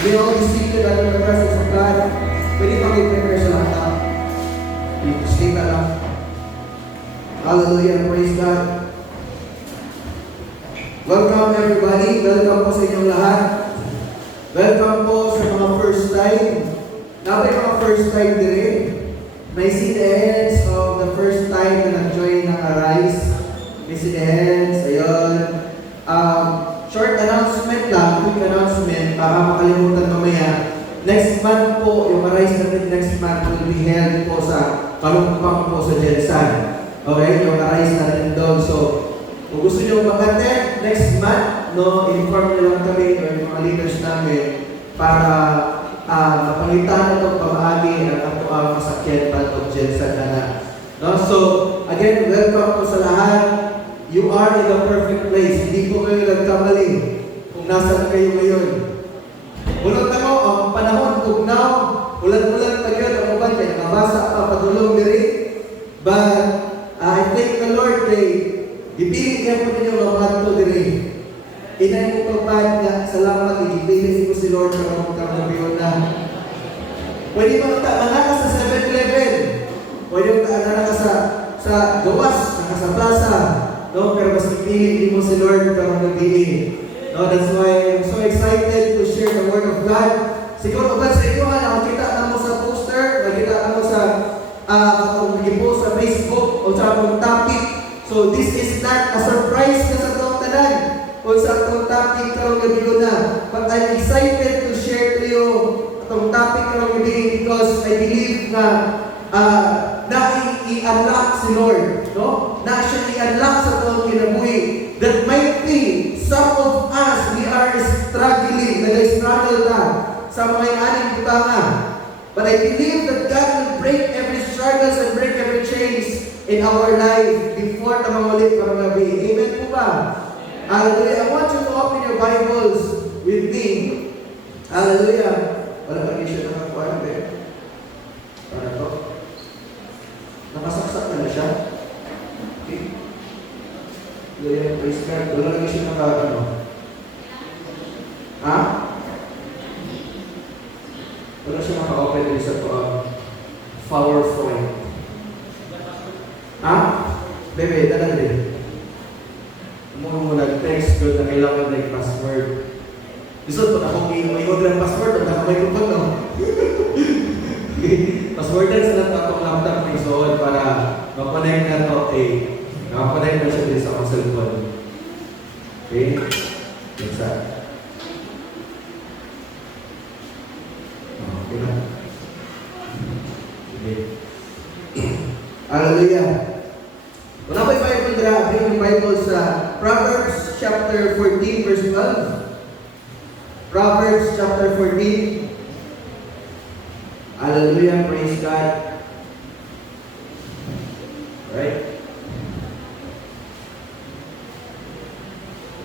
May all be seated under the presence of God. Pwede pa mag-prepare sa lahat. Stay ka lang. Hallelujah. Praise God. Welcome everybody. Welcome po sa inyong lahat. Welcome po sa mga first time. Dapat mga first time din. May see the hands of the first time na nag-join ng Arise. May see the hands. Ayun. Short announcement lang, quick announcement para makalimutan mamaya. Next month po, yung Arise natin next month will be held po sa Kalumpang po sa Jensan. Okay, yung Arise natin doon. So, kung gusto nyo mag-attend next month, no, inform nyo lang kami o yung mga leaders namin para napalitan na itong pamaagi at ako ang masakyan pa itong Jensan na. No? So, again, welcome po sa lahat. You are in the perfect place. Hindi po kayo nagkamali kung nasaan kayo ngayon. Ulot na mo, ang panahon, tugnaw, ulan-ulan pa yun, ang uban kayo, nabasa pa, padulong diri. But, I thank the Lord kay ipili ka po ninyo mga ito diri. Inay mo pagpahit na salamat, ipili ko si Lord para magkakabiyon na. Pwede mo manaka sa 7-Eleven. Pwede mo manaka sa gawas, sa plaza. No, pero mas pipili mo si Lord para magbiin. No, that's why I'm so excited to share the Word of God. Siguro ba sa inyo, nakakita na mo sa poster, nakita na mo sa sa Facebook o sa akong topic. So this is not a surprise na sa itong tanan o sa itong topic karong gabi na. But I'm excited to share to you itong topic karong gabi because I believe na i-unlock si Lord, no? Na siya i-unlock sa itong kinabuhi. That might be some of us, we are struggling, nag-struggle na sa mga inaning butangan. But I believe that God will break every struggles and break every chains in our life before tamamulit karong gabi. Amen po ba? Hallelujah. I want you to open your Bibles with me. Hallelujah. Wala pa siya nakakuha. Para to. Nakasaksak na siya. Okay. Hallelujah. Praise God. Wala lagi siya naka-ano. Ha? Wala siya naka-open din sa PowerPoint. Ha? Bebe, dalang din. Mo nag-text ko na kailangan na yung password. Gusto ko na kung may order password, nakamay ko pa, no? Passwordan sa lang itong laptop ng soon para mapanay na ito nakapanay na siya din sa akong cellphone. Okay? Isa. Okay na. Okay. Hallelujah. Wala pa yung Bible dira, bring yung Bible sa Proverbs chapter 14 verse 12. Proverbs chapter 14. Hallelujah, praise God. Alright.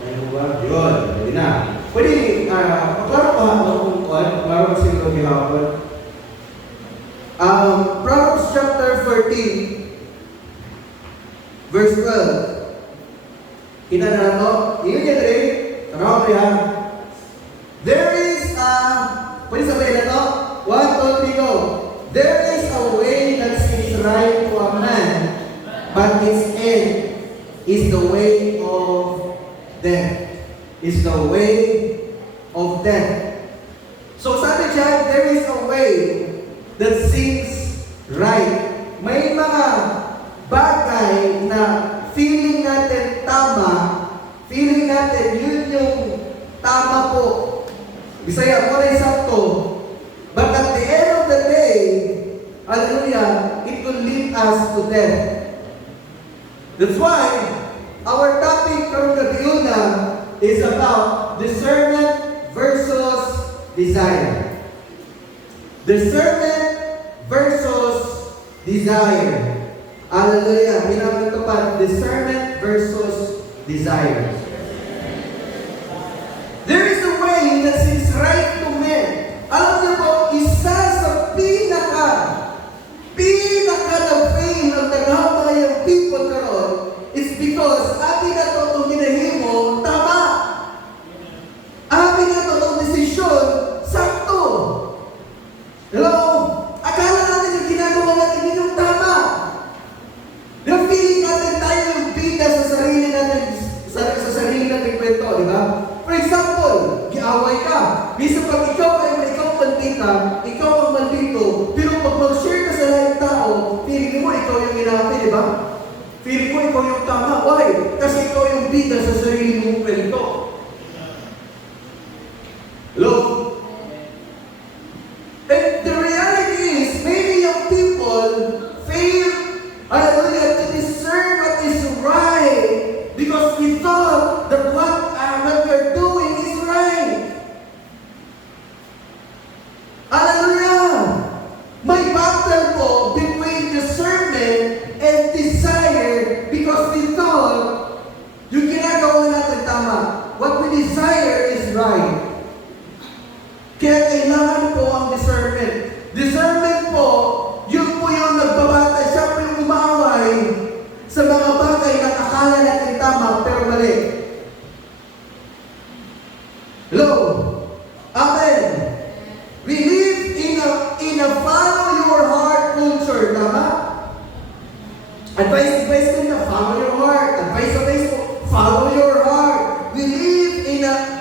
Ayun ba? Yun, pwede na. Pwede, paklaro pa kung paklaro kasi ito gihapon. Proverbs chapter 14 verse 12. Kita na ito. Iyon yan rin. Tanaw ko yan. There is pwede sabihin na ito. 1, 2, 3, go. There is a way that seems right to a man, but its end is the way of death. Is the way of death. So sabi siya, there is a way that seems right. May mga bagay na feeling natin tama, feeling natin yun yung tama po. Bisaya mo na isakto. But at the end of the day, hallelujah, it will lead us to death. That's why our topic from the Biuna is about discernment versus desire. Discernment versus desire. Hallelujah. Binanggit ko pa, discernment versus desire. There is a way that seems right to men. Alam niyo po, isa sa pinaka na fail ng tagahapayang people karon is because ating na ito itong ginahimo tama. Ating na ito itong desisyon sa Isa pag ikaw maldita, ikaw ang maldito, pero pag mag-share ka sa lahat tao, feeling mo ikaw yung inaapin, di ba? Feeling mo ikaw yung tama. Why? Kasi ikaw yung bida sa sarili mong kwento. Hello? And the reality is, many young people fail, hallelujah, to discern what is right because we thought that what we're doing is right. Hallelujah! May battle po between discernment and desire because we thought yung ginagawa natin tama. What we desire is right. Kaya kailangan po ang discernment. Discernment po, yun po yung nagbabata. Siya po yung umaway sa mga bagay na akala natin tama pero mali. Hello? Amen. We live in a follow your heart culture, tama? Advice ko na follow your heart. Advice ko, follow your heart. We live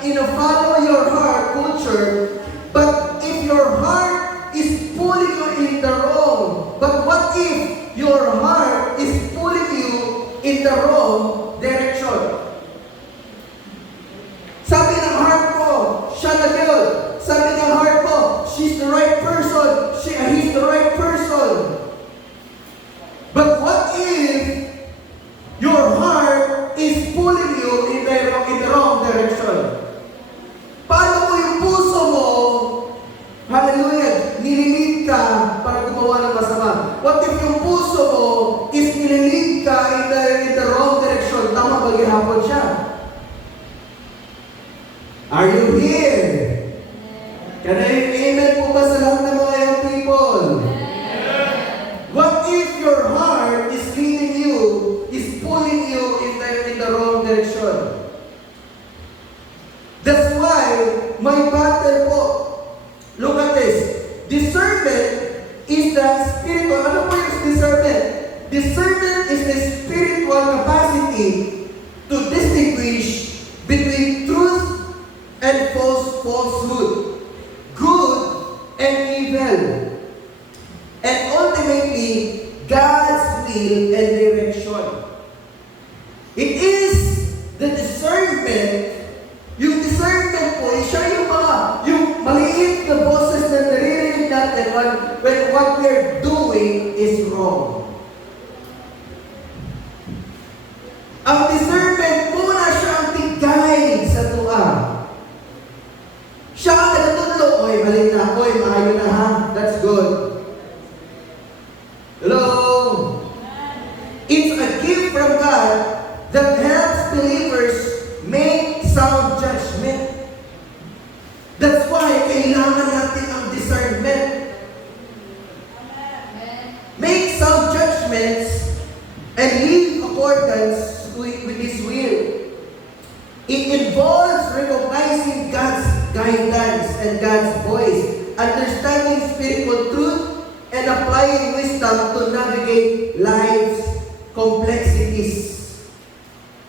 in a follow your heart culture, but if your heart is pulling you in the wrong, but what if your heart is pulling you in the wrong direction? Sabi ng heart ko, siya na yun. Sabi ng heart ko, she's the right person. He's the right person. But what if your heart is pulling you in the wrong direction? Paano mo yung puso mo, hallelujah, nililid ka para gumawa ng masama? What if yung puso mo is nililid ka in the wrong direction? Tama ba gihapon siya? Are you here? Can I amen po ba sa lahat ng mga young people? What if your heart is leading you, is pulling you in the wrong direction? That's why my battle po. Look at this. Discernment is the spiritual. Ano po yung discernment? Discernment is the spiritual capacity to distinguish between truth and falsehood, good and evil, and ultimately God's will and direction. It is the discernment. Yung discernment po, siya yung maliit na boses na naririnig natin when what we're doing is wrong. Ang discernment muna siya ang tigay sa tuwa. Siya ang nagtutulog, oy, mali na, oy, maayo na ha, that's good. Hello? It's a gift from God that helps believers make sound judgment. That's why kailangan natin ang discernment. Make sound judgments and live accordance with His will. It involves recognizing God's guidance and God's voice, understanding spiritual truth, and applying wisdom to navigate life's complexities.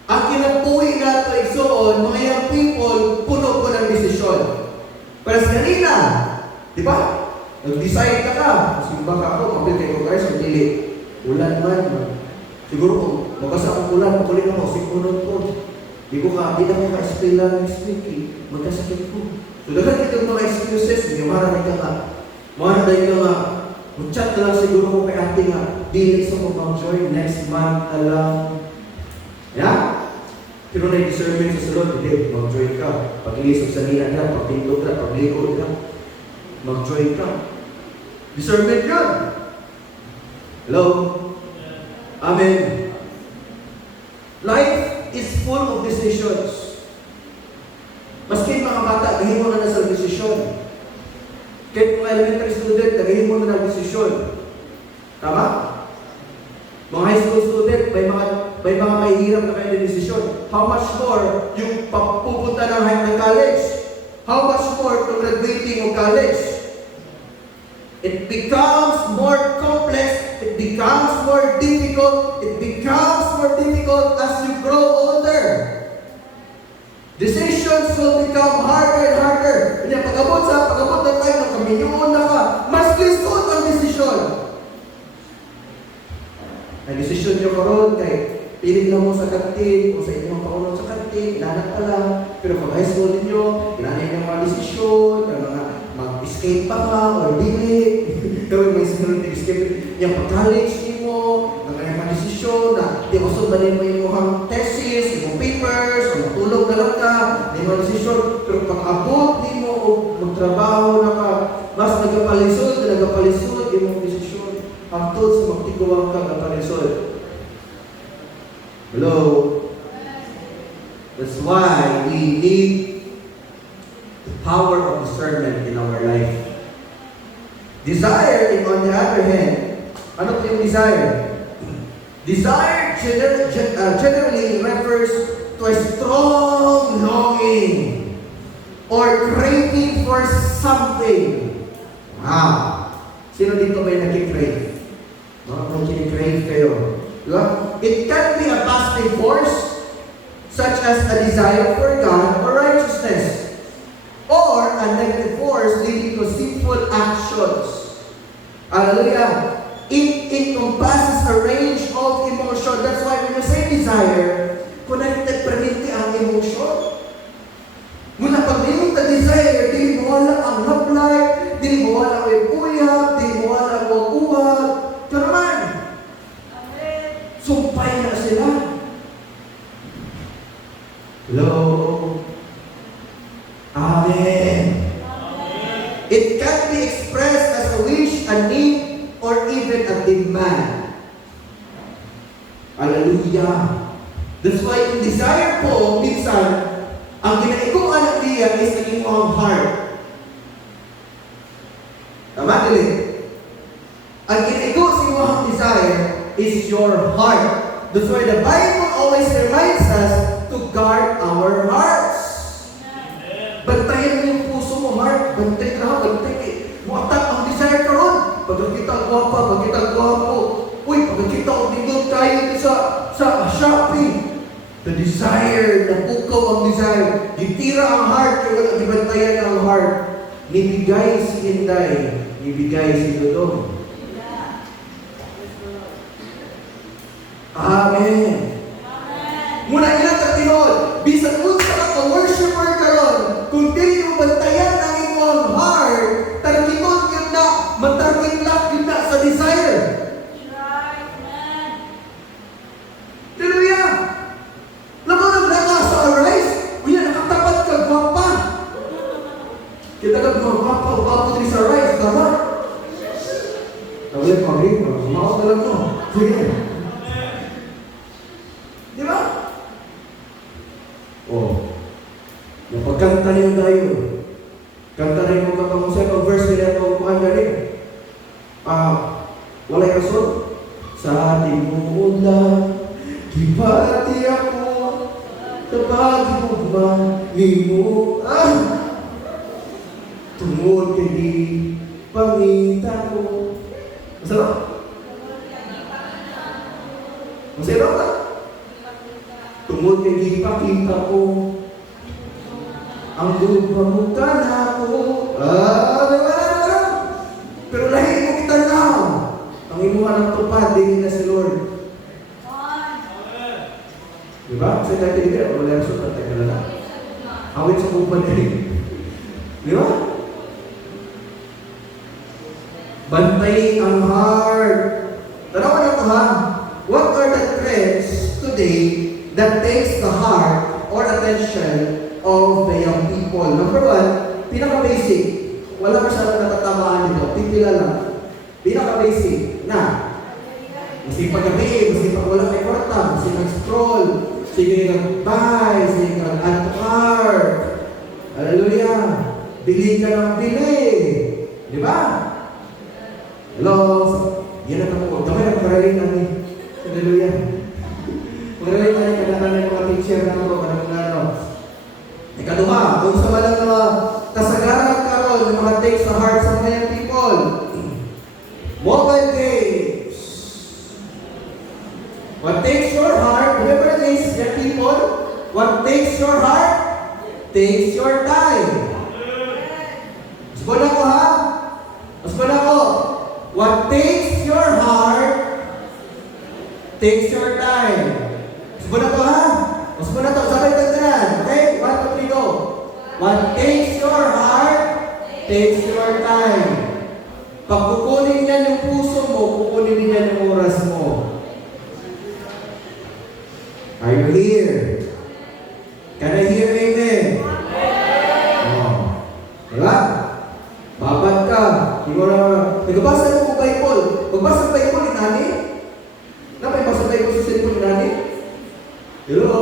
Ang kinabuhi nato igsoon, mga young people, puno po ng desisyon. Pero sa kanina, di ba? Nag-decide ka ka. Simba ka ako, mabili kayo guys, magdili. Ulan man. Siguro kung magkasa akong ulan, makulit ako, sikunod ko. Di na ko ka-espila next week, magkasakit ko. So, dapat ito mga excuses, may maraming ka nga. Maraming ka nga. Mag-chat na lang siguro ko kay ate nga, di sa ko mag-join next month na lang. Yeah? Pero na discernment sa salon, hindi, mag-join ka. Pag-ilisog sa nila ka, pag-pinto ka, pag-likod ka, mag-join ka. Discernment yun. Hello? Amen. Life is full of decisions. Maski mga bata, gahin mo na sa desisyon. Kahit mga elementary student, gahin mo na ng desisyon. Tama? Mga high school student, may mga mahihirap na kayo ng desisyon. How much more yung pupunta ng college? How much more to graduating of college? It becomes more complex, it becomes more difficult as you grow older. Decisions will become harder and harder. Kaya pag minyoon na ka, mas lisod ang desisyon. Ang desisyon nyo karon kay piling na mo sa kantin, kung sa inyong kaunon sa kantin, ilanak pa lang. Pero pag high school ninyo, ilanin yung mga desisyon, yung mga mag-escape pa ka, or dili. Gawin mo yung sinunod na escape. Yung pag-college mo, mga desisyon na di mo sundan mo yung mukhang thesis, yung papers, o matulog na lang ka, di mo desisyon. Pero pag abot di mo o magtrabaho na ka, mas nagapalisod, di mo desisyon. Hangtod sa magtiguang ka, nagapalisod. Hello? That's why we need the power of discernment in our life. Desire, on the other hand, ano po yung desire? Desire generally refers to a strong longing or craving for something. Wow! Sino dito may nag-crave? Kung kini-crave kayo. Diba? It can be a positive force, such as a desire for God or righteousness, or a negative force leading to sinful actions. Hallelujah! It encompasses a range of emotion. That's why when you say desire, connected perminti ang emotion. Mula pag-limit na desire, di mo wala ang love life, di mo wala ang uyab, di mo wala ang wag-uwag. Ito naman. Sumpay na sila. Hello? Amen. It can be expressed as a wish, a need, or even a demand. Hallelujah. That's why yung desire po, minsan, ang ginaigong anak niya is naging ang heart. Tama din? Ang ginaigo sa iyong desire is your heart. That's why the Bible always reminds us to guard our hearts. Bantayan mo yung puso mo, heart. Bantay ka, bantay. Muatak ang desire ka ron. Pag kita gwapa, pag kita gwapo. Uy, pag kita o dindot tayo sa Shopee. The desire, napukaw ang desire. Gitira ang heart, kaya wala gibantayan ang heart. Nibigay si Inday, nibigay si Dodong. Amen. Muna ilang katinod, bisan unsa ka worshiper karon, kung dili mo bantayan ang imong heart, targeton yun na, matarget lock yun na sa desire. Hallelujah! Laman na sa arise, uya nakatapat ka gwapa. Kita ka gwapa din sa arise, tama? Tawag mo rin, maos na lang mo. Sige. Di ba? Oh. Napagkanta niyo tayo. Kanta rin mo ka sa itong verse nila ito kuhaan ka rin. Walay rason. Sa ating muudla, kibati ako, tabagi mo ba, limo, tungod kay di pangita ko. Masarap? Masarap ka? Tungod kay di pakita ko, ang dupamutan ako. Pero lahi mo kita now. Ang imuha ng tupad, din na si Lord. Diba? Kasi tayo tinigil, wala yung sulat, tayo na lang. Awit sa kupad din. Diba? Bantay ang heart. Tanawa na ito ha. What are the trends today that takes the heart or attention of the young people? Number one, pinaka-basic. Wala masyadong natatamaan nito. Pipila lang. Pinaka-basic na. Masipag gabi, masipag wala kay kwarta, masipag scroll, sige nag-buy, sige nag-add to cart. Hallelujah. Bili ka ng bili. Di ba? Hello? Yan ang tapos. Damay ang karaling namin. Hallelujah. Karaling namin kanatan ng mga teacher na ito. Ikaduha, kung sa malang na kasagaran karon ng mga takes sa heart sa mga people. Mobile games. What takes your heart, whatever it is, young people, what takes your heart, takes your time. Sabi na ko ha, What takes your heart, takes your time. Subo na to, ha? Subo na to. Sabay tagdanan. Okay? 1, 2, 3, go. What takes your heart, takes your time. Pag kukunin niyan yung puso mo, kukunin niyan yung oras mo. Are you here? Can I hear amen? Oh. Diba? Babad ka. Nagbasa mo Bible. Magbasa Bible ni Nani? Basa Bible sa cellphone ni Nani? Hello?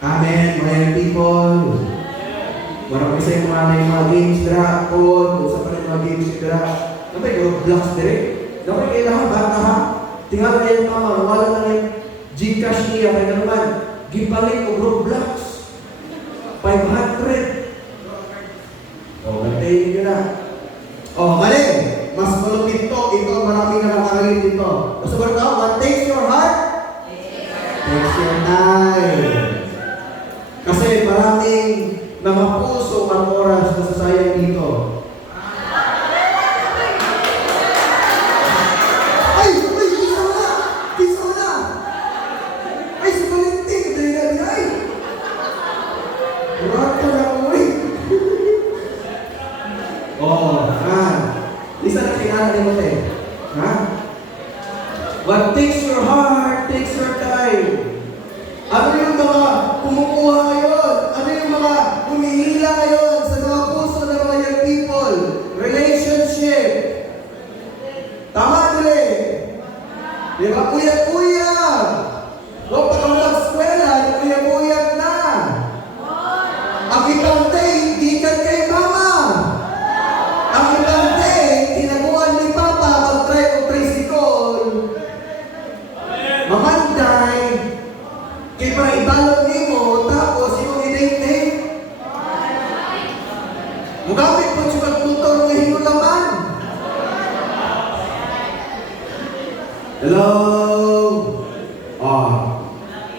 Amen, mga young people. Marami sa yung mga games dira po. Sa pa rin mga games dira. Napay ko, blocks dire. Napay kailangan bata ha. Tingnan kayo mama, wala na yung Gcash niya. Kaya naman, gipalit o Roblox. 500. Gantayin nyo na. Mali. Mas malupit to. Ito, maraming nakakalit dito. Gusto mo ito? What takes your heart? Takes your time. Kasi maraming mga puso ang oras na sasayang dito. Lisa na kailangan din mo tayo. Ha? What takes your heart, takes your time. Ano yung mga kumukuha ngayon? Ano yung mga humihila ngayon sa mga puso ng mga young people? Relationship. Tama tuloy. Di ba? Uyag-uyag. Huwag pa kang mag-skwela, uyag-uyag na. Ang ibante, hindi ka kay mama. Ang ibante, tinaguan ni Papa mag-drive o tricycle. Mamanday, kaya para ibalot ni mo, tapos yung i-date-date. Mugamit po siya magtutor ng hinulaman. Hello?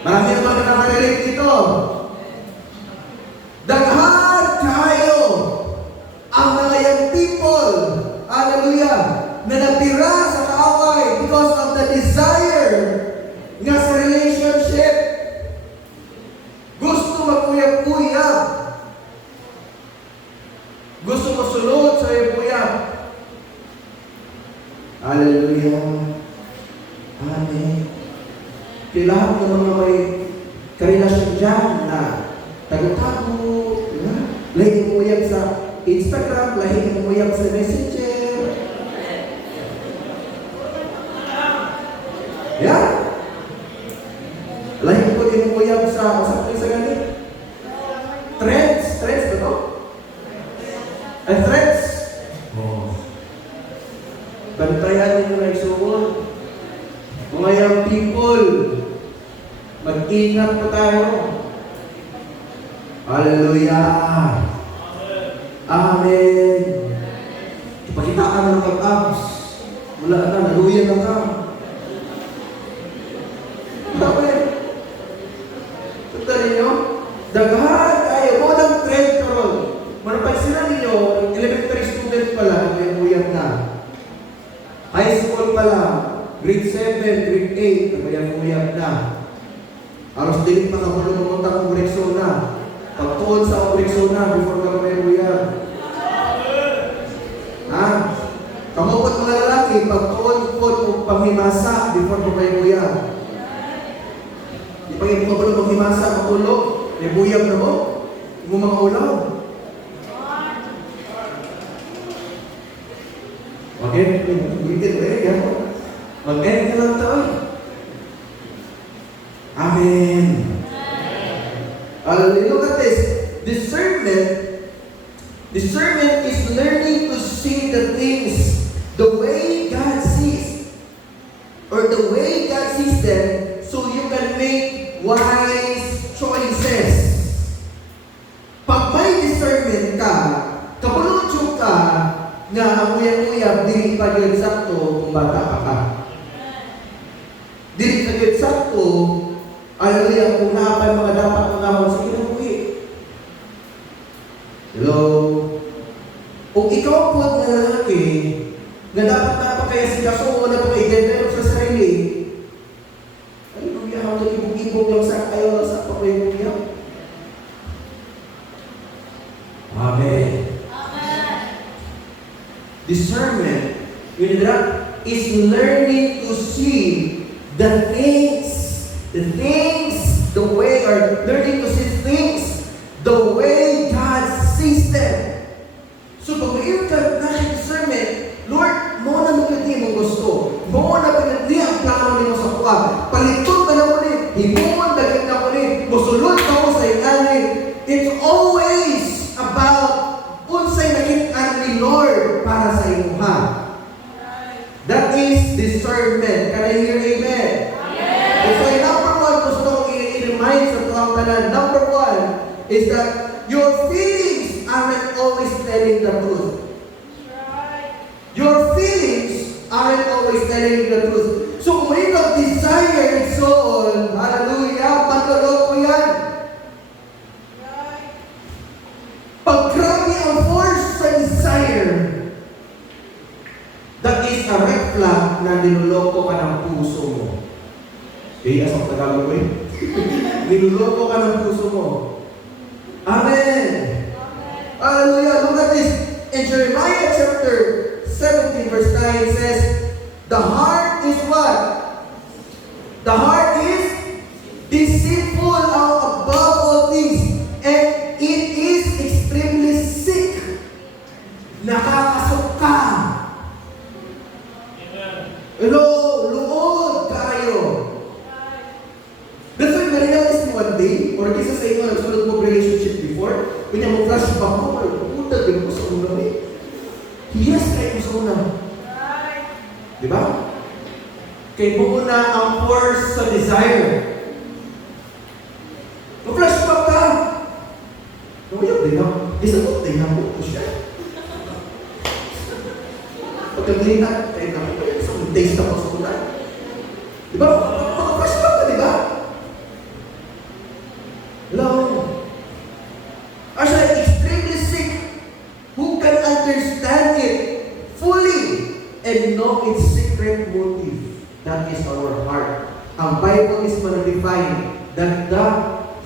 Marami naman nakaka-relate dito. Daghan kayo ang mga young people, hallelujah, na natira sa kaaway because of the desire nga sa relationship. Gusto mag-uyab-uyab. Gusto masunod sa uyab-uyab. Hallelujah. Amen. Kailangan ng mga may karelasyon dyan na tago-tago, lahing umuyab sa Instagram, lahing umuyab sa Messenger. Yeah? Lahing ko din umuyab sa ganit. Threads ba ito? Threads. Bantayan nyo na isuon. Mga young people, mag-ingat po tayo. Hallelujah. Amen. Ipakitaan ng mag-abs. Wala na, naluyan na ka. Amen. Tandali nyo, daghan kayo, modang trend karon. Manapansin ninyo, elementary student pala, may uyang na. High school pala, grade 7, grade 8, may uyang na. Aros din pa ka pala mamunta kong Rexona. Pagtuon sa Rexona before ka may uyang. Ha? Kamupot mga lalaki, pagtuon po o panghimasa before ka may uyang. Di pa yung mga panghimasa, matulog, may buyang na mo, yung mga ulaw. Okay? Bitin ba yan? Mag-end ka lang taon. Amen. Look at this. Discernment is learning to see the things the way God sees. Or the way God sees them so you can make wise choices. Pag may discernment ka, kapulunsyok ka, nga ang uyab-uyab, dili pa yun sakto kung bata pa ka. Dili pa yun sakto, hallelujah, kung naapay mga dapat mga sa ilang uwi. Hello? ikaw po na lalaki, na dapat napakaya si kaso, wala pang i-develop sa sarili, ay, mag-ihaw na ibog-ibog lang sa kayo, sa papayo niya. Amen. Amen. Discernment, yun na, is learning to see the things, the way, or learning to see things the way God sees them. So pag mayroon ka na discernment, Lord, mo na magkati mo gusto. Mo na pinagdi ang plano mo sa kuha. Palitod ka na mo ni, himumon daging na mo ni, musulod ka mo sa inani. It's always about unsay nakita ni Lord para sa imuha. That is discernment. Can I hear amen? And so number one, gusto kong i-remind sa tuwang tanan. Number one is that your feelings aren't always telling the truth. Your feelings aren't always telling you the truth. So kung ikaw desire and so on, hallelujah, panloloko yan. Pag grabe ang force sa desire, that is a red flag na niloloko ka ng puso mo. Okay, asang Tagalog ko eh. Niloloko ka ng puso mo. Amen. Hallelujah. Look at this. In Jeremiah chapter 17 verse 9 says, the heart is what? The heart is deceitful above all things, and it is extremely sick. Nakakasuka. Hello, luod kayo. That's why marina is one day, or kisa sa inyo, nagsulot mo relationship before, kanya mo flashback mo, puta, din mo sa una eh. Hiyas kayo sa una. Diba? Kaya mo na ang force sa desire. Mag-flashback ka. Nawayag din ako. Isa mo, din ako. Siya. Pagkaglinan, kayo na ako. Isang taste ako sa una. Diba? Mag-flashback ka, diba? Hello? Actually, extremely sick. Who can understand it fully and know its secret motive? That is our heart. Ang Bible is define that the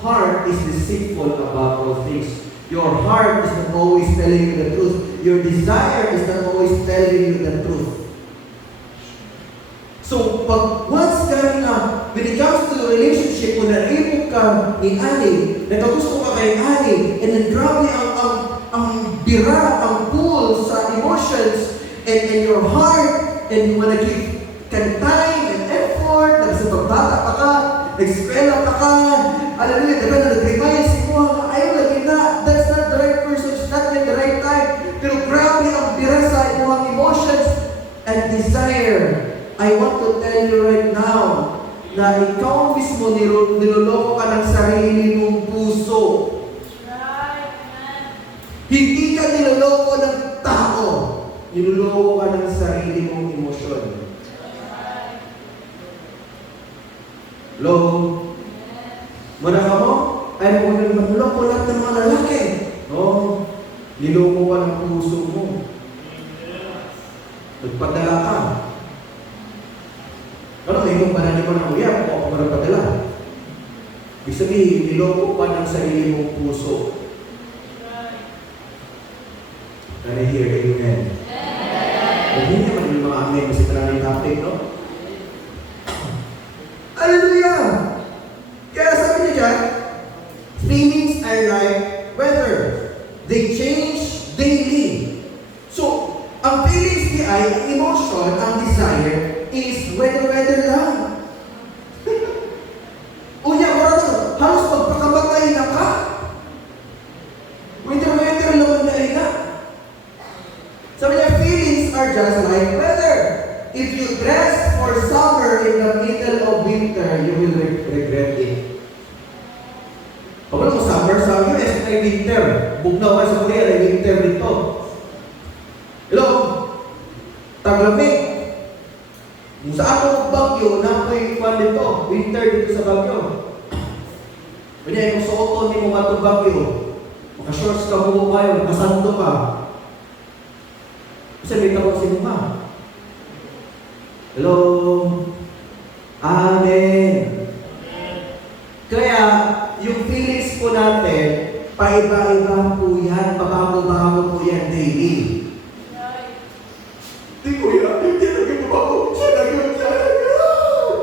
heart is deceitful about all things. Your heart is not always telling you the truth. Your desire is not always telling you the truth. So, pag once when it comes to the relationship, kung naibog ka ni Ani, nagkagusto ka kay Ani, and then grabe ang bira, ang pull sa emotions, and your heart, and you wanna give time and effort, sa pagbata pa ka, nag-eskwela pa ka, hallelujah, diba na nag-remind si mo, ayaw lagi na, that's not the right person, it's not like the right time, pero grabe ang bira sa iyong emotions and desire. I want to tell you right now na ikaw mismo niloloko ka ng sarili mong puso. Hindi ka niloloko ng tao. Niloloko ka ng sarili mong emosyon. Hello? Muna ka mo? Ay, niloloko lahat ng mga lalaki. No? Niloloko ka ng puso mo. Nagpadala ka. Ano may itong panani mo ng uyak o ako marapadala? Ibig sabihin, niloko ka ng sarili mong puso. Can I hear amen? Huwag hindi naman yung mga amen kasi maraming topic, no? Hallelujah! Kaya sabi niya dyan, feelings are like weather. They change daily. So, ang feelings di ay, ang emotion, ang desire, is weather lang. Unya, halos magpakamatay na ka. Weather naman na. Sabi niya, feelings are just like weather. If you dress for summer in the middle of winter, you will regret it. Pag mo summer, sabi niya, ay winter. Bugnaw ka sa Korea, ay winter dito. Hello? Taglamig. Kung sa atong bagyo, napoy kwan dito, winter dito sa bagyo. Kanya, kung sa oto, hindi mo atong bagyo, makashorts ka mo kayo, nakasanto ka. Salita ko sa inyong Hello? Amen. Kaya, yung feelings po natin, paiba-iba po yan, pabago-bago po yan daily. Di kuya, hindi na ginawa siya na yun, siya na yun.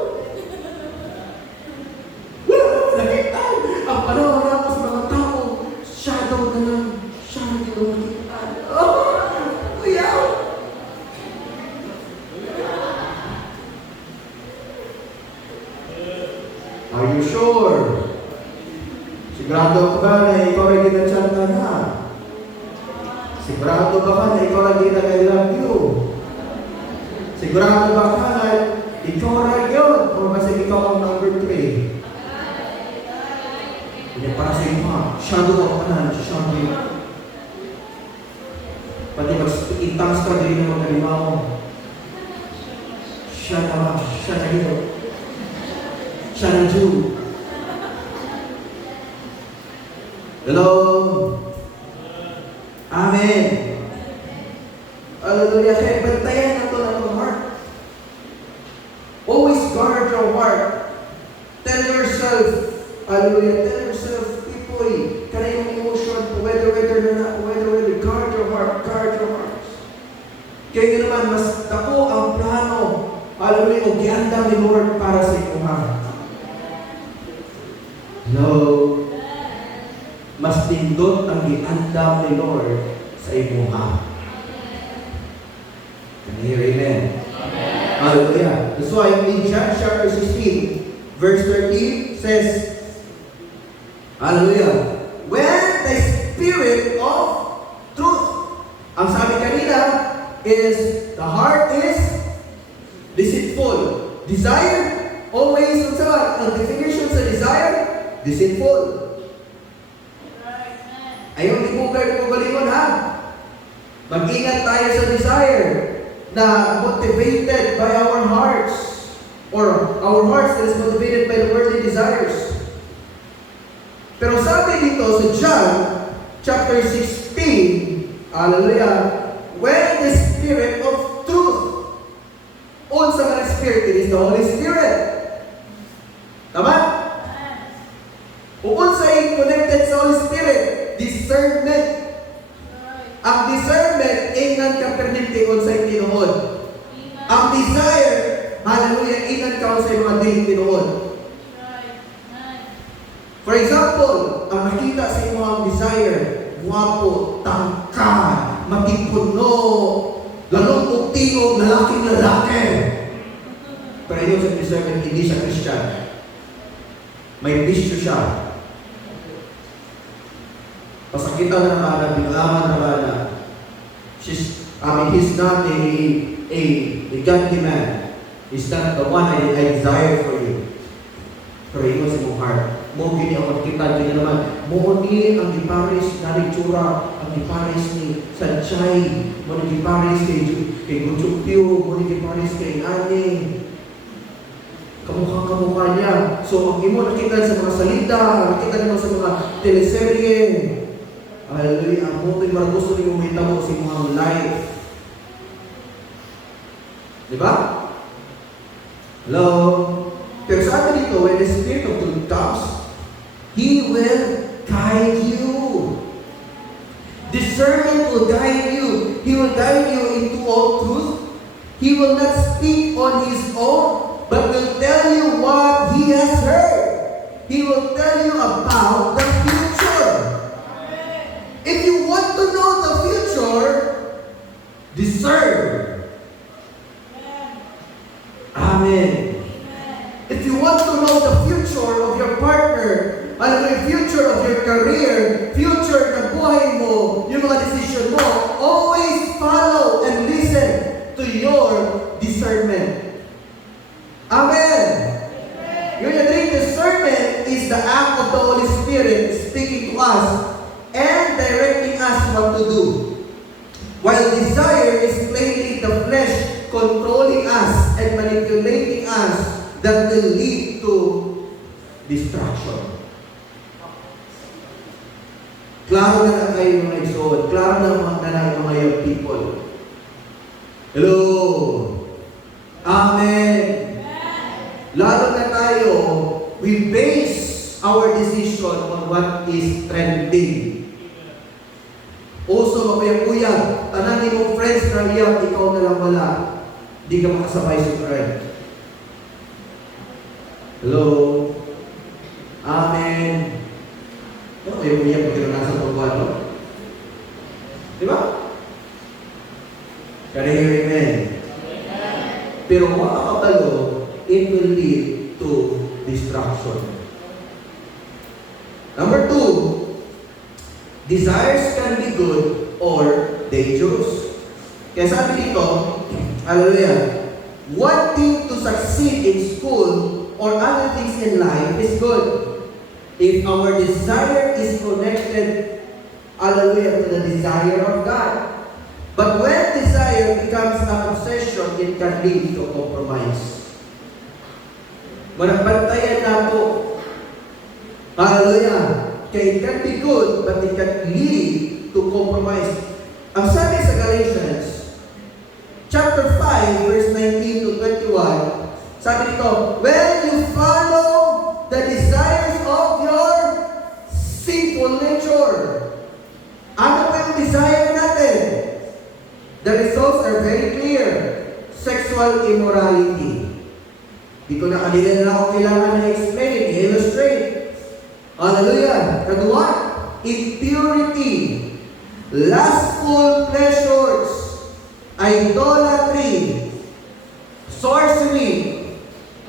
Wala naman nakita. Ang panahon ako sa mga tao, shadow na lang, shadow na lang. Oh, kuya. Are you sure? Sigurado ka ba na ikaw ay ginachanta na? Sigurado ba ka na ikaw ay ginag-I love you? Sigurado ba ka na ikaw ay yun? O kasi ikaw ang number 3? Hindi para sa iyo ha. Shadow ako ka na. Shadow. Pati mag-itangs ka din ng mga kalima mo. Siya na ba? Siya na yun. Siya na Jew. Hello? Amen. Hallelujah. Kaya bantayan na ito ng itong heart. Always guard your heart. Tell yourself, hallelujah, tell yourself, people, kana yung emotion, whether, guard your heart, guard your heart. Kaya yun naman, mas dako ang plano, hallelujah, o giandang ni Lord para sa iyong heart. Hello? Mas tindot ang giandam ni Lord sa iyong heart. Can you hear amen? Amen. Hallelujah. That's why in John chapter 16, verse 13 says, hallelujah, when the Spirit of truth, ang sabi kanina is, the heart is deceitful. Desire, always, ang definition sa desire, deceitful. Ayaw di po kayo pugalingon ha. Mag-ingat tayo sa desire na motivated by our hearts, or our hearts that is motivated by the worldly desires. Pero sabi dito sa John chapter 16, hallelujah, when the Spirit of truth, unsa man ang Spirit, it is the Holy Spirit. Tama? Kung sa'y connected sa Holy Spirit, discernment. Ang discernment, ingan ka pernitingon sa tinuod. Ang desire, hallelujah, ingan ka sa mga day tinuod. For example, ang nakita sa imo ang desire, guwapo, tangkad, matipuno, lalong ugtingog, lalaking lalaki. Pero yun sa discernment, hindi siya Christian. May bisyo siya. Pasakitan na naman, binaman naman na he's not a godly man. He's not the one I desire for you. Pero yun sa mong heart. Mo gini ang magkita, gini naman. Mo ni ang giparis na tsura, ang giparis ni Sanchay, mo ni giparis kay Guchupyo, mo ni giparis kay Ani. Kamukha niya. So, ang imo nakita sa mga salita, nakita naman sa mga teleserye. Hallelujah. Ang mo ito'y gusto niyo umita mo sa mga life. Diba? Hello? Pero sabi dito, when the Spirit of truth comes, He will guide you. Discernment will guide you. He will guide you into all truth. He will not speak on His own, but will tell you what He has heard. He will tell you about the future. If you want to know the future, discern. Amen. If you want to know the future of your partner, the future of your career, future ng buhay mo, yung mga decision mo, always follow and listen to your discernment. Amen. Yung discernment is the act of the Holy Spirit speaking to us and directing us what to do. While desire is plainly the flesh controlling us and manipulating us that will lead to destruction. Klaro na kayo mga igsoon. Klaro na mga young people. Hello? Amen. Lalo na tayo, we base our decision on what is trending. Uso, mapayang-uyag, tananin mo friends na iyak, ikaw na lang wala. Hindi ka makasabay sa trend. Hello? Amen. Ano kayo umiyak pag nasa pagwalo? Di ba? Can I hear amen? Pero kung makakapalo, it will lead to destruction. Number 2, desires can be good or dangerous. Kaya sabi dito, hallelujah, wanting to succeed in school or other things in life is good. If our desire is connected, hallelujah, to the desire of God. But when desire becomes an obsession, it can lead to compromise. Manabantayan na po. Hallelujah. Kaya it can be good, but it can lead to compromise. Ang sabi sa Galatians, chapter 5, verse 19 to 21, sabi nito, when you follow the desires of your sinful nature. Ano pa yung desire natin? The results are very clear. Sexual immorality. Di ko na kanila na ako kailangan na explain, illustrate. Hallelujah. Kadua, impurity, lustful pleasures, idolatry, sorcery.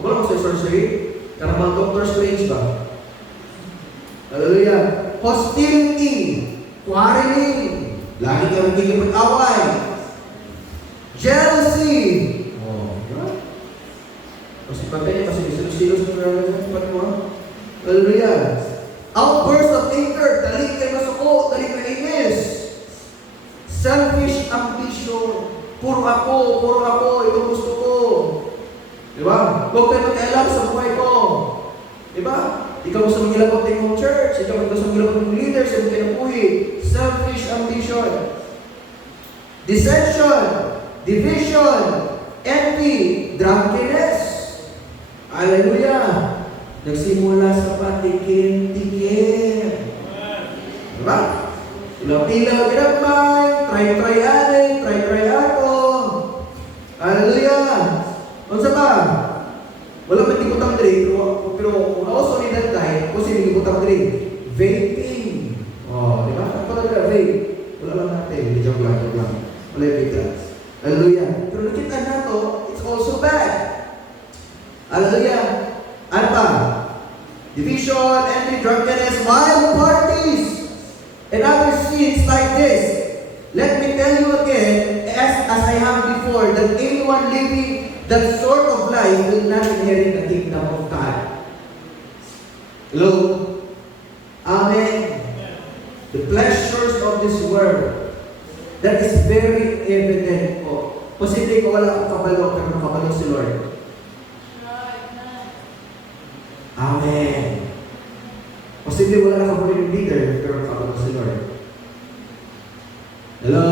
Ano mo sa sorcery? Karang Dr. Strange ba? Hallelujah. Hostility, quarreling, lagi ka magkikipag-away, jealousy. Oh, diba? Kasi patay niya, kasi silos-silos na nalaman mo. Hallelujah. Outburst of anger, dali kayo masuko, dali kayo inis. Selfish ambition, puro ako, ito gusto ko. Diba? Huwag kayo magkailang sa buhay ko. Diba? Ikaw gusto mong ilabot ng church, ikaw gusto mong ilabot ng leaders, ikaw kayo napuhi. Selfish ambition. Dissension, division, envy, drunkenness. Hallelujah. Nagsimula sa patikin-tikin. Diba? Ilaw-ilaw, ginagmay, try ako. Hallelujah. Ano sa ba? Wala man di kutang drink, pero kung also ni that time, kung sino di kutang drink? Vaping. Oh, di ba? Ano pala nila, vape? Wala lang natin, hindi joke lang. Wala yung biglas. Hallelujah. Pero nakita na to, it's also bad. Hallelujah. Ano pa? Division, envy, drunkenness, wild parties, and other sins like this. Let me tell you again, as I have before, that anyone living that sort of life will not inherit the kingdom of God. Hello? Amen. The pleasures of this world, that is very evident po. Posible ko wala akong kabalo, pero nakabalo si Lord. Amen. Posible wala na kabalo yung leader, pero nakabalo si Lord. Hello?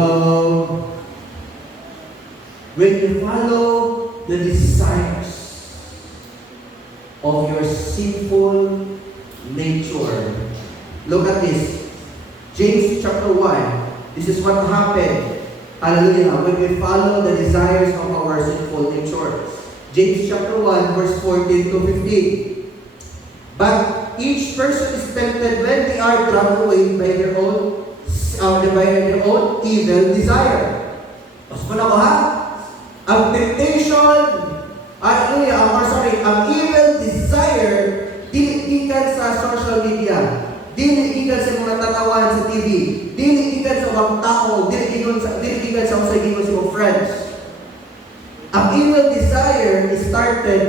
When you follow the desires of your sinful nature. Look at this. James chapter 1. This is what happened. Hallelujah. When we follow the desires of our sinful nature. James chapter 1 verse 14 to 15. But each person is tempted when they are drawn away by their own evil desire. Mas pala ko ha? Ang temptation, ang evil desire, diniigan sa social media, diniigan sa mga tatawan sa TV, diniigan sa mga tao, diniigan sa mga sa friends. Ang evil desire is started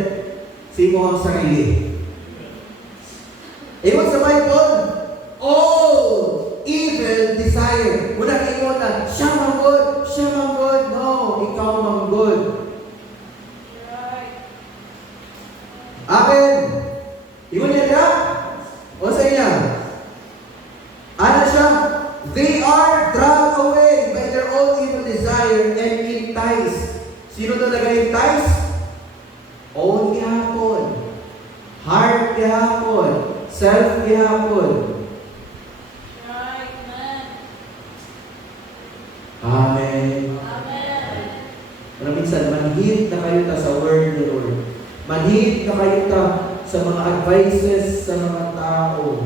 sa imo ang sarili. Ewan sa Bible, all evil desire. Wala kayo na, siya mang good. No, ikaw mang good. Amen. Iwan niya na? O sa inyo? Ano siya? They are drawn away by their own evil desire and enticed heart gihapon, self gihapon. Amen. Pero minsan, manhid na kayo ta sa word ni Lord. Manhid na kayo ta sa mga advices sa mga tao.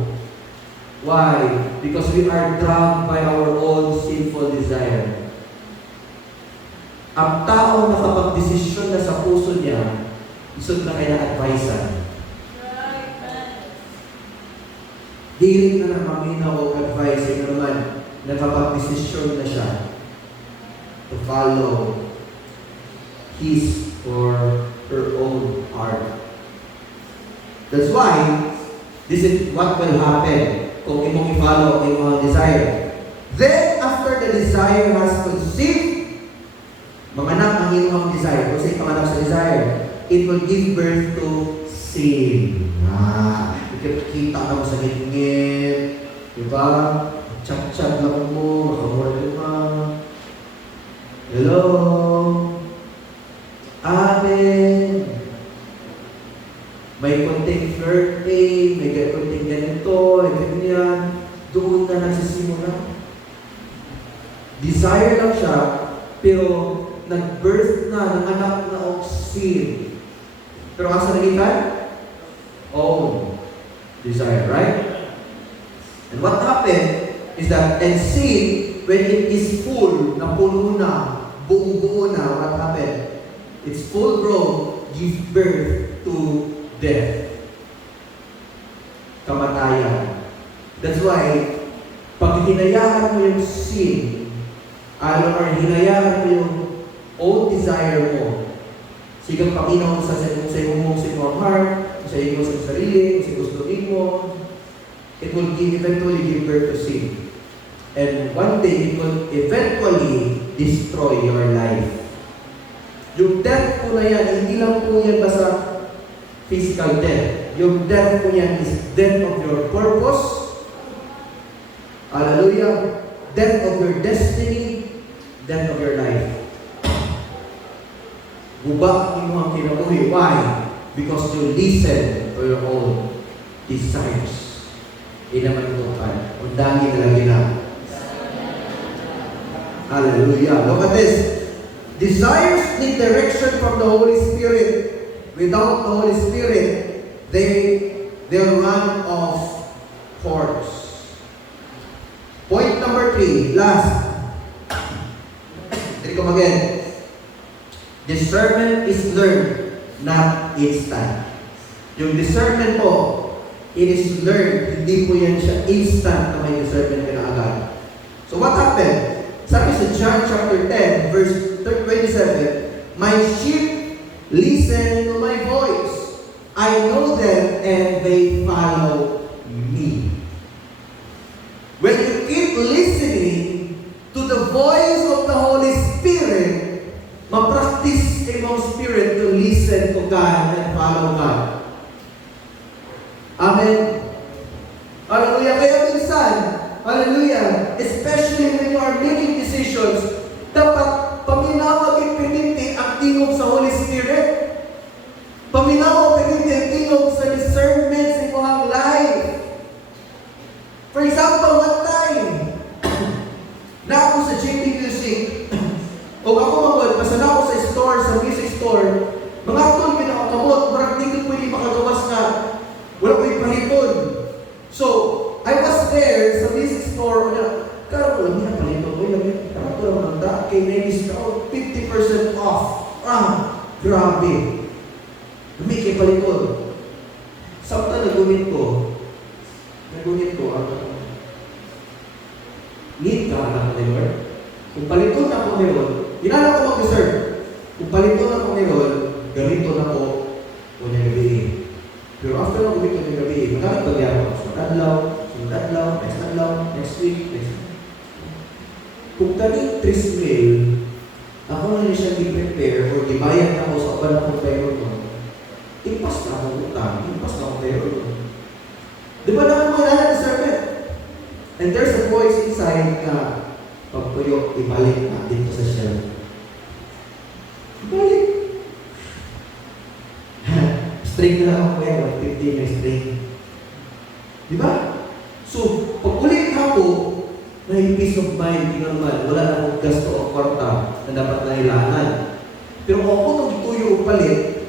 Why? Because we are dragged by our own sinful desire. Ang tao nakapag-desisyon na sa puso niya, isod na kaya advicean. Dili na maminaw o advice naman nakapag-desisyon na siya to follow his or her own heart. That's why this is what will happen kung imong i-follow ang imong desire. Then, after the desire has conceived, manganak ang imong desire. Kung sa'yo panganak sa desire, it will give birth to sin. Kita ka mo sa ngit-ngit. Diba? Chat-chat lang mo, makamura lima. Hello? Amen. May konting flirting, may konting ganito, may ganyan. Doon na nagsisimula. Desire lang siya, pero nag-birth na ng anak na of sin. Pero asa nagitan? Oh, desire, right? And what happened is that, and sin, when it is full, napuno na, buong-buo na, what happened? It's full grown, give birth to death. Kamatayan. That's why, pag hinayaan mo yung sin, or hinayaan mo yung own desire mo, sigang paminaw sa imong heart, sa imong sarili, sa gusto mo, it will eventually give birth to sin. And one day, it will eventually destroy your life. Yung death po na yan, hindi lang po yan basta physical death. Yung death po yan is death of your purpose. Hallelujah. Death of your destiny. Death of your life. Guba ang mga kinabuhi. Why? Because you listen to your own desires. Inaman mo ka. Undangin na lagi na. Hallelujah. Look at this. Desires need direction from the Holy Spirit. Without the Holy Spirit, they'll run off course. Point number 3, last. Here come again. Discernment is learned, not instant. Yung discernment po, it is learned. Hindi po yan siya instant na may discernment ka na agad. So what happened? Sabi sa John chapter 10, verse 27, my sheep listen to my voice. I know them and they follow me. When you keep listening to the voice of the Holy Spirit, ma-practice imong spirit to listen to God and follow God. Amen. Hallelujah. Kaya minsan, hallelujah, especially when you are making decisions, dapat paminawag ipininti ang tingog sa Holy Spirit. Paminawag ipininti ang tingog sa discernment sa iyong life. For example, one time, na ako sa JP Music, o ako magod, basta na ako sa store, sa music store, mga tol, pinakakamot, marang hindi ko pwede makagawas na wala ko ipalipon. So, I was there sa music store, karo ko lang, pinapalipon ko, karo ko lang ng da, kay na-discount, 50% off. Grabe. May kay palipon. Samta nagunit ko, need ka na ko ngayon. Kung palipon na ko ngayon, hinala ko mag-reserve. Kung palipon na ko ngayon, ganito na ko kunyang gabi. Pero after na kumito ng gabi, magamit pag-iapa ko. Sunod adlaw, next week, next week. Kung kaning 3 mail, ako na siya i-prepare or ibayad ako sa uban akong payroll ko, impas na akong utang, impas na akong payroll ko. Di ba naman mo na discernment? And there's a voice inside na pagpuyo, ibalik na dito sa shelf. Ibalik. String na lang ako kaya, 150 na string. mind, hindi naman, wala na akong gasto o kwarta na dapat nailangan. Pero kung ako nung tuyo palit,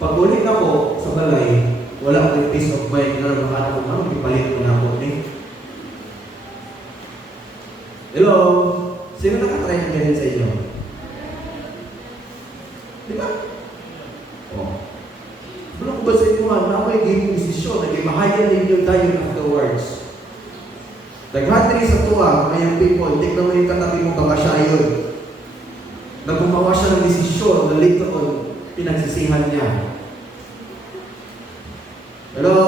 pag ulit ako sa balay, wala akong peace of mind na nakakala ko, ano, ipalit ko na ako. Hello? Sino nakatry ng ganyan sa inyo? Di ba? Oh. Wala ko ba sa inyo na may giving desisyon, nag-imahayan ninyo tayo afterwards. Naghatri sa tuwa, ngayong people, tignan mo yung katabi mo, baka siya yun. Nagpumawa siya ng desisyon na later on, pinagsisihan niya. Hello?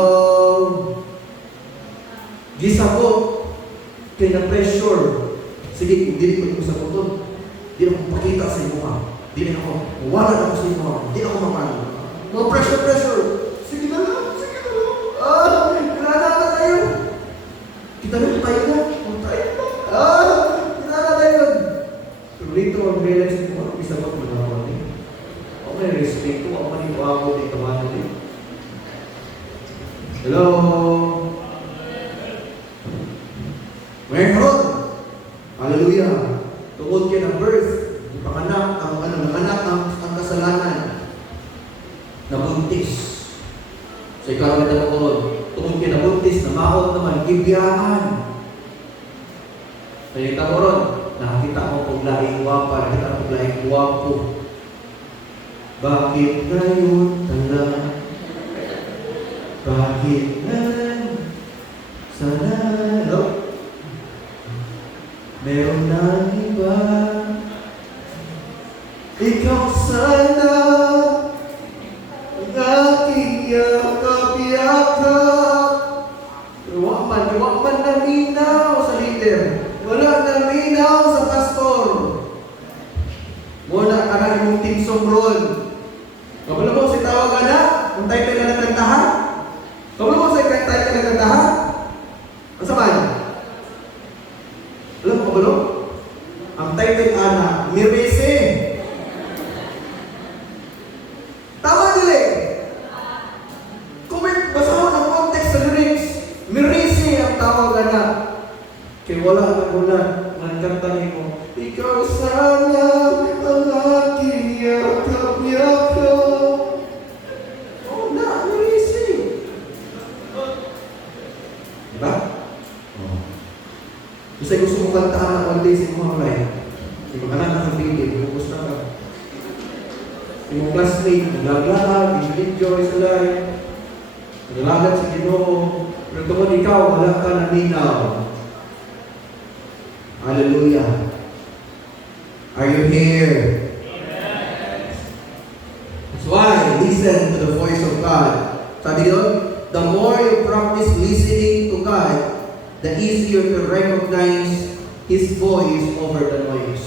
Gisabot, kaya na-pressure. Sige, kung dili ko sa puton, di na ako pakita sa inyo ka. Di na ako, wala na ako sa inyo ka. Di na ako mapano. Mga pressure. Sige na lang. Kinala na tayo. Kita na tayo na. Kinala na tayo. Pero dito, ang realize ko, ano, isa ba kung nakawa niya? Ako may respect ko, ako manito ako, di kawanan niya. Hello? Meron! Hallelujah! Tungkol kayo ng birth, panganak, ang kasalanan, nabuntis. So ikaw na mo ko ron, tungkol kayo nabuntis, namahot naman, ibiyaan. So yung tamo ron, nakakita mo kung lahing wapa, nakita mo kung lahing wapo. Bakit ngayon tala? Bakit ngayon? Sana, no? Meron na iba. Ikaw sana ang aking yakap-yakap. Iwaman na minaw sa leader. Wala na minaw sa pastor. Muna ka na yung team somron. Kabalo mo si tawag na? Kung tayo na nagkantahan? Kabalo mo si tayo na nagkantahan? Ang sabahan? Alam mo ba, ang title ana, Mirese. Tama nila eh. Kung basa mo ng context sa lyrics, Mirese ang tawag ana. Kaya wala na muna, nagkanta mo, ikaw sana ang aking yakap-yakap. Oh, na, Mirese. Diba? Kasi gusto mo kantaan ang one day sa mga kamay. Hindi mo kanan na sa piling, bukos na ka. Yung classmate, naglaglaag, enjoy sa life, naglalag sa Ginoo. Pero tungkol ikaw, wala ka na ninaw. Hallelujah. Are you here? That's why, listen to the voice of God. Sabi doon, the more you practice listening to God, the easier to recognize His voice over the noise.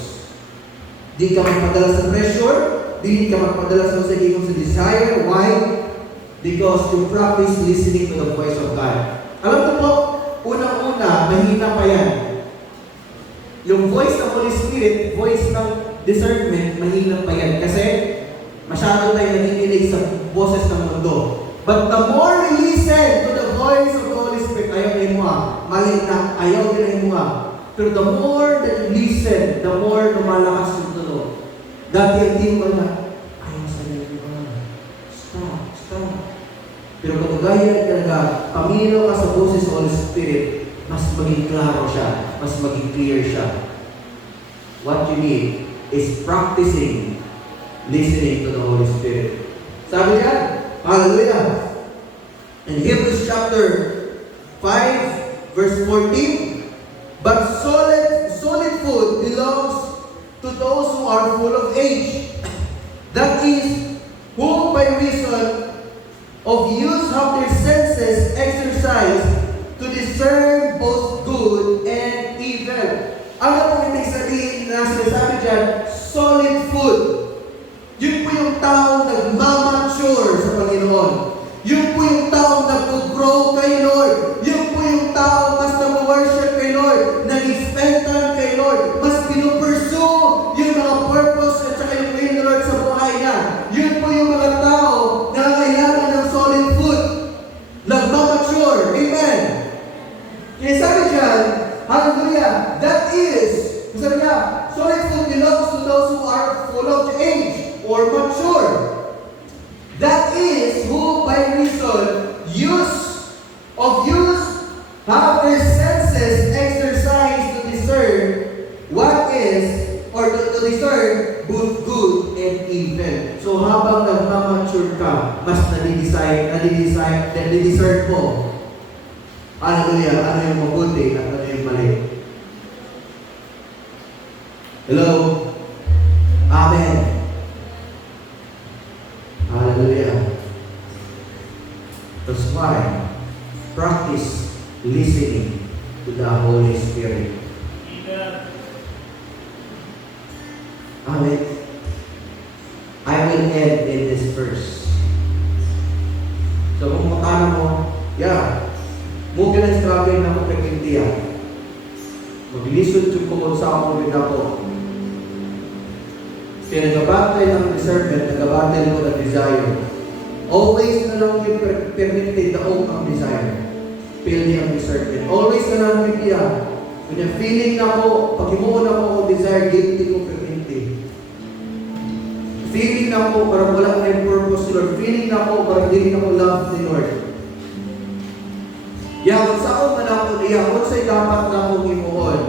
Di ka magpadala sa pressure, di ka magpadala sa saging sa desire. Why? Because you practice listening to the voice of God. Alam ko po, unang-una, mahina pa yan. Yung voice ng Holy Spirit, voice ng discernment, mahina pa yan. Kasi masyado tayo nanginginig sa boses ng mundo. But the more we listen to the voice of the Holy Spirit, ayaw din mo mali na, ayaw din mo pero the more that you listen, the more lumalakas yung tunog. Dati hindi mo na, ayaw sa iyo stop. Pero kung gaya talaga, pamilyo ka sa boses ng Holy Spirit, mas maging klaro siya, mas maging clear siya. What you need is practicing listening to the Holy Spirit. Sabi niya, hallelujah. In Hebrews chapter 5, verse 14, but solid food belongs to those who are full of age. That is, who by reason of use have their senses exercised to discern both good and evil. Ano po ibig sabihin na sinasabi dyan? Solid food. Yun po yung taong nagmamature sa Panginoon. Yun po yung taong nag-grow kay Lord. Yun po yung taong mas nag-worship kay Lord, nag-expectant kay Lord, mas pinupursue yung mga purpose at saka yung will ng Lord sa buhay niya. Yun po yung mga tao na kailangan ng solid food. Nagmamature Of use, have their senses exercised to discern what is, or to discern both good and evil. So habang nagmamature ka, mas nadi-discern mo. Hallelujah, ano yung mabuti at ano yung mali. Hello? Amen. Hallelujah. That's why practice listening to the Holy Spirit. Amen. I will end in this verse. So kung makana mo, mungkin ang struggle na magkakintiya. Maglisod yung kung sa akong ako. Kaya nagabatay ng discernment, nagabatay mo ng desire. Always na lang yung permitted daog ang desire. Pili ang discernment. Always na lang yung iya. Kung yung feeling na ako, pag-imuon ako ang desire, guilty ko permitted. Feeling na ako, parang wala na yung purpose, Lord. Feeling na ako, parang hindi na ako love ni Lord. Kung sa ako man ako, kung sa'y dapat na akong imuon.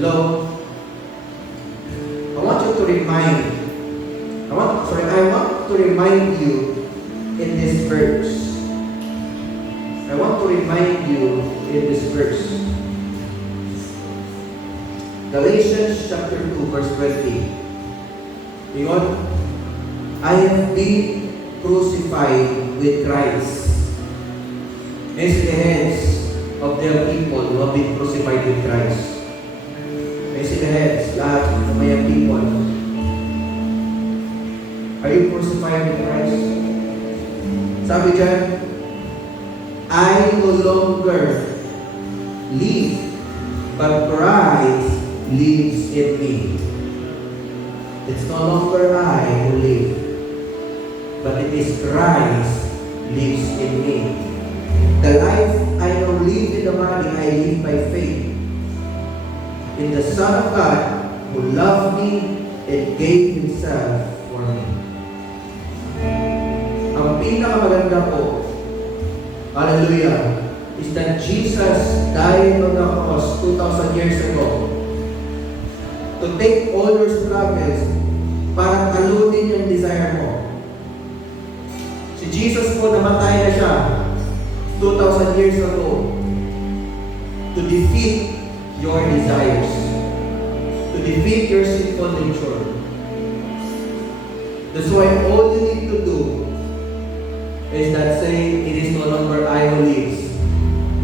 Hello? I want to remind you in this verse. I want to remind you in this verse. Galatians chapter 2 verse 20. Ingon, I have been crucified with Christ. As the heads of their people who have been crucified with Christ. As the heads, lahat ng mayang people. Are you crucified with Christ? Sabi dyan, I no longer live, but Christ lives in me. It's no longer I who live, but it is Christ lives in me. The life I now live in the body, I live by faith in the Son of God who loved me and gave Himself for me. Ang pinakamaganda po, hallelujah, is that Jesus died on the cross 2,000 years ago to take all your struggles para talunin yung desire mo. Si Jesus po namatay na siya 2,000 years ago to defeat your desires, to defeat your sinful nature. That's why all you need to do is that saying, it is no longer I who lives,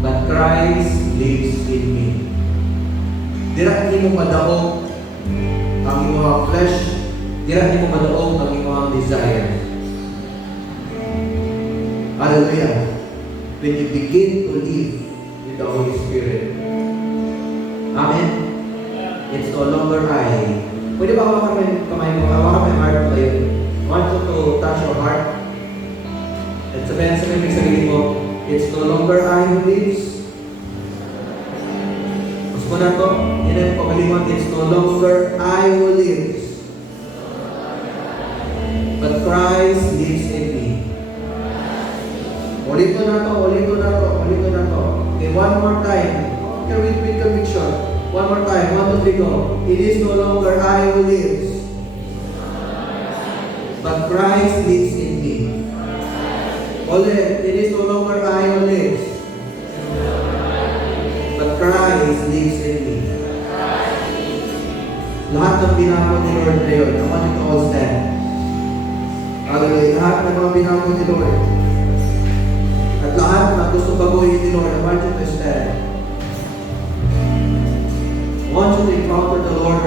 but Christ lives in me. Dira hindi mo madaog ang iyong flesh, dira hindi mo madaog ang iyong desire. Hallelujah. When you begin to live with the Holy Spirit. Amen? It's no longer I. Pwede ba hawakan kamay mo? Hawakan mo heart mo ngayon. I want you to touch your heart. At sabihin sa may sarili mo, it's no longer I who lives. Mas mo na ito, yun ang pagalimot, it's no longer I who lives, but Christ lives in me. Ulito na to. Okay, one more time. Okay, with conviction. One more time. 1, 2, 3, go. It is no longer I who lives, but Christ lives in me. It is no longer I who lives, but Christ lives in me. Lahat ng binago ni Lord na yun, I want you to all stand. Hallelujah. Lahat ng mga binago ni Lord. At lahat na gusto baguhin ni Lord, I want you to stand. I want you to encounter the Lord